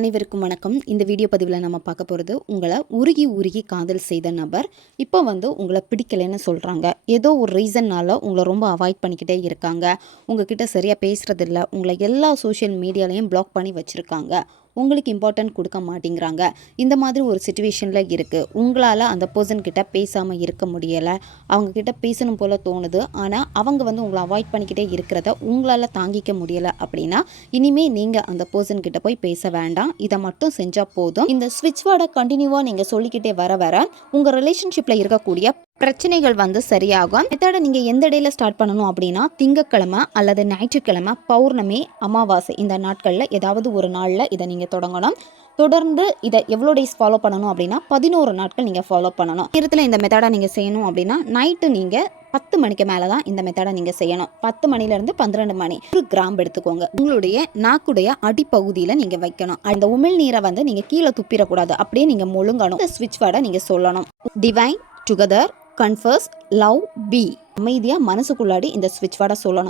அனைவருக்கும் வணக்கம். இந்த வீடியோ பதிவில் நம்ம பார்க்க போகிறது உங்களை உருகி உருகி காதல் செய்த நபர். இப்போ வந்து உங்களை பிடிக்கலைன்னு சொல்கிறாங்க ஏதோ ஒரு ரீசன்னால் உங்களை ரொம்ப அவாய்ட் பண்ணிக்கிட்டே இருக்காங்க. உங்ககிட்ட சரியாக பேசுகிறதில்ல உங்களை எல்லா சோஷியல் மீடியாலையும் பிளாக் பண்ணி வச்சுருக்காங்க. உங்களுக்கு இம்பார்ட்டன்ட் கொடுக்க மாட்டேங்கிறாங்க. இந்த மாதிரி ஒரு சுச்சுவேஷனில் இருக்குது உங்களால் அந்த பர்சன் கிட்ட பேசாமல் இருக்க முடியலை. அவங்கக்கிட்ட பேசணும் போல் தோணுது. ஆனால் அவங்க வந்து உங்களை அவாய்ட் பண்ணிக்கிட்டே இருக்கிறத உங்களால் தாங்கிக்க முடியலை அப்படின்னா இனிமே நீங்கள் அந்த பர்சன் கிட்ட போய் பேச வேண்டாம். இதை மட்டும் செஞ்சால் போதும். இந்த ஸ்விட்ச் வேர்டை கண்டினியூவாக நீங்கள் சொல்லிக்கிட்டே வர வர உங்கள் ரிலேஷன்ஷிப்பில் இருக்கக்கூடிய பிரச்சனைகள் வந்து சரியாகும். மெத்தடை நீங்கள் எந்த டேயில் ஸ்டார்ட் பண்ணணும் அப்படின்னா திங்கக்கிழமை அல்லது ஞாயிற்றுக்கிழமை பௌர்ணமி அமாவாசை இந்த நாட்களில் ஏதாவது ஒரு நாளில் இதை நீங்கள் தொடங்கணும். தொடர்ந்து இதை எவ்வளோ டேஸ் ஃபாலோ பண்ணணும் அப்படின்னா பதினோரு நாட்கள் நீங்கள் ஃபாலோ பண்ணணும். நேரத்தில் இந்த மெத்தடை நீங்கள் செய்யணும் அப்படின்னா நைட்டு நீங்கள் பத்து மணிக்கு மேலே தான் இந்த மெத்தடை நீங்கள் செய்யணும். பத்து மணிலேருந்து பன்னிரெண்டு மணி. ஒரு கிராம் எடுத்துக்கோங்க. உங்களுடைய நாக்குடைய அடிப்பகுதியில் நீங்கள் வைக்கணும். அந்த உமிழ் நீரை வந்து நீங்கள் கீழே துப்பிடக்கூடாது. அப்படியே நீங்கள் முழுங்கணும். இந்த ஸ்விட்ச் வேர்டை நீங்கள் சொல்லணும். Divine together confers love be அமைதியாக மனசுக்குள்ளாடி இந்த ஸ்விட்ச் வேர்டை சொல்லணும்.